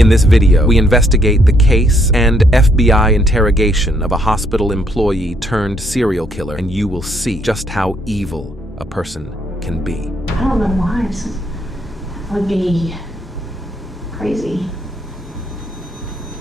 In this video, we investigate the case and FBI interrogation of a hospital employee turned serial killer, and you will see just how evil a person can be. I don't know why it would be crazy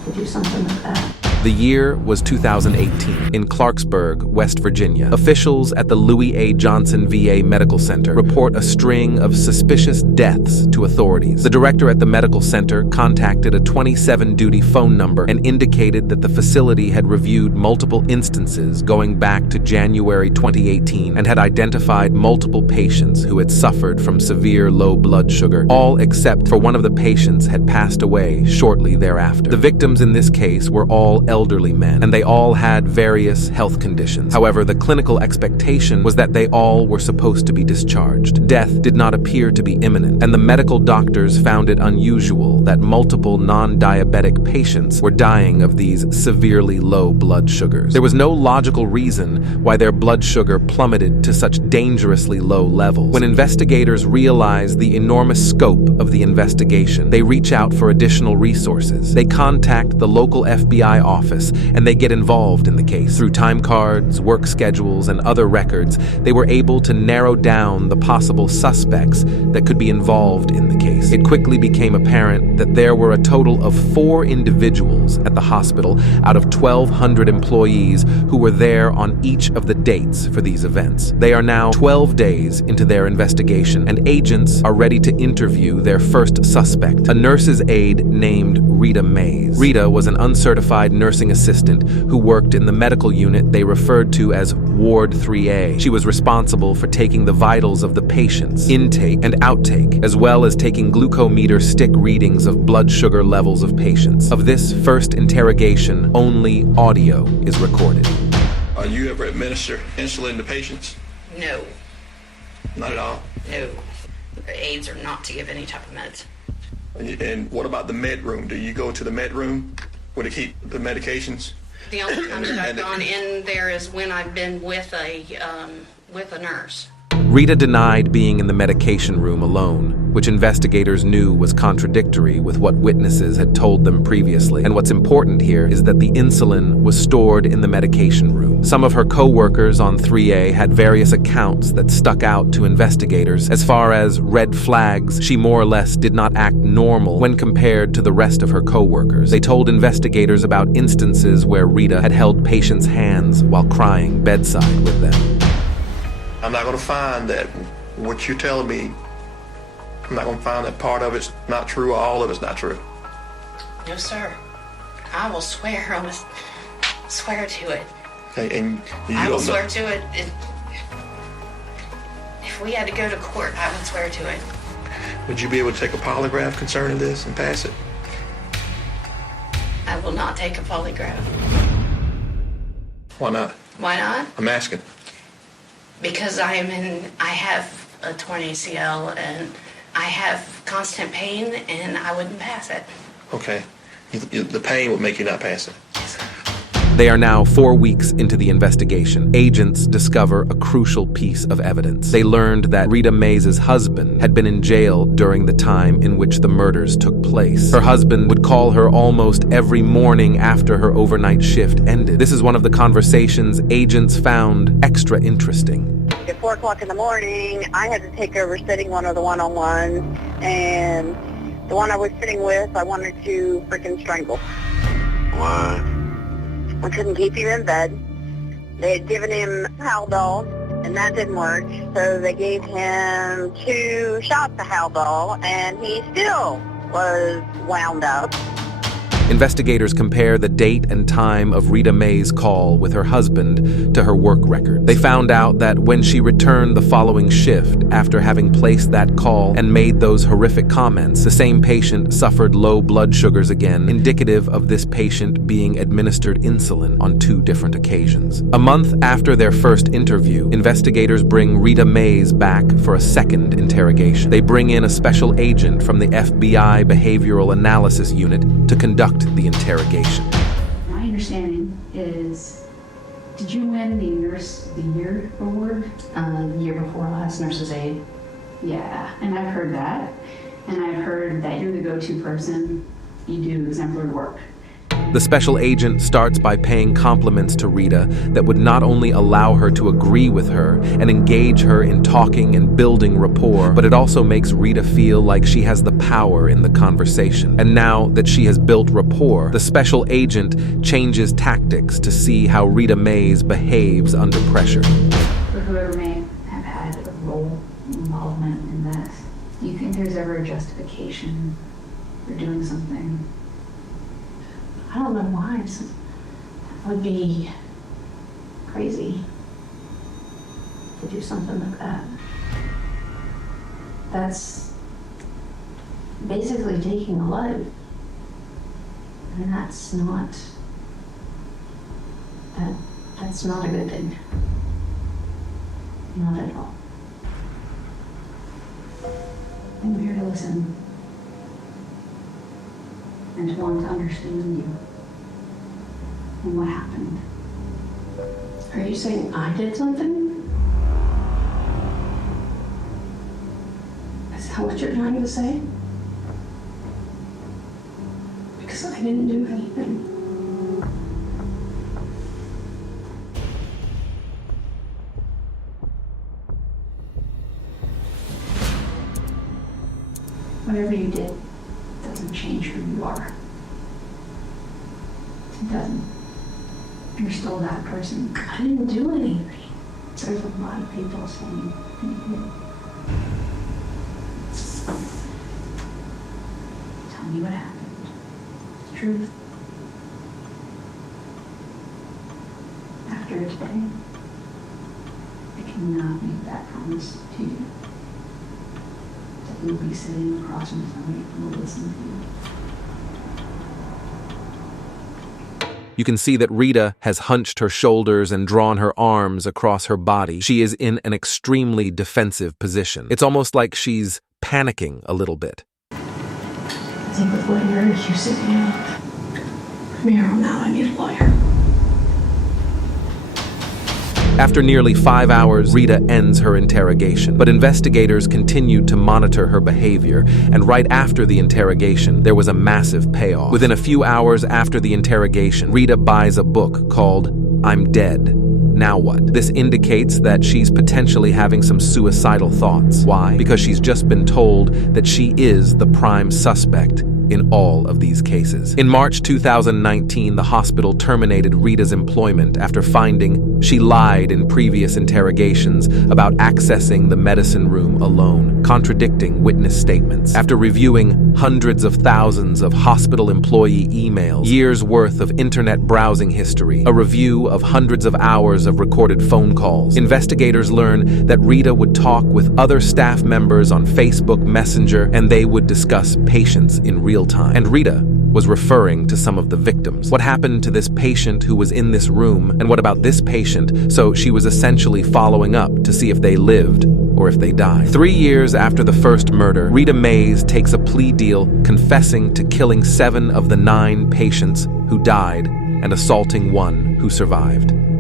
to do something like that. The year was 2018 in Clarksburg, West Virginia. Officials at the Louis A. Johnson VA Medical Center report a string of suspicious deaths to authorities. The director at the medical center contacted a 27-duty phone number and indicated that the facility had reviewed multiple instances going back to January 2018 and had identified multiple patients who had suffered from severe low blood sugar. All except for one of the patients had passed away shortly thereafter. The victims in this case were all elderly men, and they all had various health conditions. However, the clinical expectation was that they all were supposed to be discharged. Death did not appear to be imminent, and the medical doctors found it unusual that multiple non-diabetic patients were dying of these severely low blood sugars. There was no logical reason why their blood sugar plummeted to such dangerously low levels. When investigators realize the enormous scope of the investigation, they reach out for additional resources. They contact the local FBI office, and they get involved in the case. Through time cards, work schedules, and other records, they were able to narrow down the possible suspects that could be involved in the case. It quickly became apparent that there were a total of 4 individuals at the hospital out of 1,200 employees who were there on each of the dates for these events. They are now 12 days into their investigation, and agents are ready to interview their first suspect, a nurse's aide named Rita Mays. Rita was an uncertified nursing assistant who worked in the medical unit they referred to as Ward 3A. She was responsible for taking the vitals of the patients, intake and outtake, as well as taking glucometer stick readings of blood sugar levels of patients. Of this first interrogation, only audio is recorded. Are you ever administer insulin to patients? No. Not at all? No. The aides are not to give any type of meds. And what about the med room? Do you go to the med room where they keep the medications? The only time that I've gone in there is when I've been with a nurse. Rita denied being in the medication room alone, which investigators knew was contradictory with what witnesses had told them previously. And what's important here is that the insulin was stored in the medication room. Some of her co-workers on 3A had various accounts that stuck out to investigators. As far as red flags, she more or less did not act normal when compared to the rest of her co-workers. They told investigators about instances where Rita had held patients' hands while crying bedside with them. I'm not going to find that what you're telling me, I'm not going to find that part of it's not true or all of it's not true. No, sir. I will swear. I will swear to it. Okay, and you I will don't know. swear to it. If we had to go to court, I would swear to it. Would you be able to take a polygraph concerning this and pass it? I will not take a polygraph. Why not? Why not? I'm asking. Because I have a torn ACL and I have constant pain and I wouldn't pass it. Okay. The pain would make you not pass it. Yes, sir. They are now 4 weeks into the investigation. Agents discover a crucial piece of evidence. They learned that Rita Mays' husband had been in jail during the time in which the murders took place. Her husband would call her almost every morning after her overnight shift ended. This is one of the conversations agents found extra interesting. At 4 o'clock in the morning, I had to take over sitting one of the one-on-ones, and the one I was sitting with, I wanted to freaking strangle. Why? I couldn't keep him in bed. They had given him Haldol, and that didn't work, so they gave him 2 shots of Haldol, and he still was wound up. Investigators compare the date and time of Rita Mays' call with her husband to her work record. They found out that when she returned the following shift after having placed that call and made those horrific comments, the same patient suffered low blood sugars again, indicative of this patient being administered insulin on 2 different occasions. A month after their first interview, investigators bring Rita Mays back for a second interrogation. They bring in a special agent from the FBI Behavioral Analysis Unit to conduct the interrogation. My understanding is, did you win the Nurse of the Year award? The year before last, nurse's aide. Yeah, and I've heard that. And I've heard that you're the go-to person You do exemplary work. The special agent starts by paying compliments to Rita that would not only allow her to agree with her and engage her in talking and building rapport, but it also makes Rita feel like she has the power in the conversation. And now that she has built rapport, the special agent changes tactics to see how Rita Mays behaves under pressure. For whoever may have had a role involvement in this, do you think there's ever a justification for doing something? I don't know why. That would be crazy to do something like that. That's basically taking a life. And that's not a good thing. Not at all. I'm here to listen and to want to understand you and what happened. Are you saying I did something? Is that what you're trying to say? Because I didn't do anything. Whatever you did doesn't change who you are. It doesn't. You're still that person. I didn't do anything. There's a lot of people saying you did. Tell me what happened. Truth. After today, I cannot make that promise to you. That you'll be sitting across from somebody who will listen to you. You can see that Rita has hunched her shoulders and drawn her arms across her body. She is in an extremely defensive position. It's almost like she's panicking a little bit. I think with what you're accusing me of, from here on out, I need a lawyer. After nearly 5 hours, Rita ends her interrogation, but investigators continued to monitor her behavior, and right after the interrogation, there was a massive payoff. Within a few hours after the interrogation, Rita buys a book called I'm Dead. Now what? This indicates that she's potentially having some suicidal thoughts. Why? Because she's just been told that she is the prime suspect in all of these cases. In March 2019, the hospital terminated Rita's employment after finding she lied in previous interrogations about accessing the medicine room alone, contradicting witness statements. After reviewing hundreds of thousands of hospital employee emails, years worth of internet browsing history, a review of hundreds of hours of recorded phone calls, investigators learned that Rita would talk with other staff members on Facebook Messenger, and they would discuss patients in real time. And Rita was referring to some of the victims. What happened to this patient who was in this room, and what about this patient? So she was essentially following up to see if they lived or if they died. 3 years after the first murder, Rita Mays takes a plea deal confessing to killing 7 of the 9 patients who died and assaulting 1 who survived.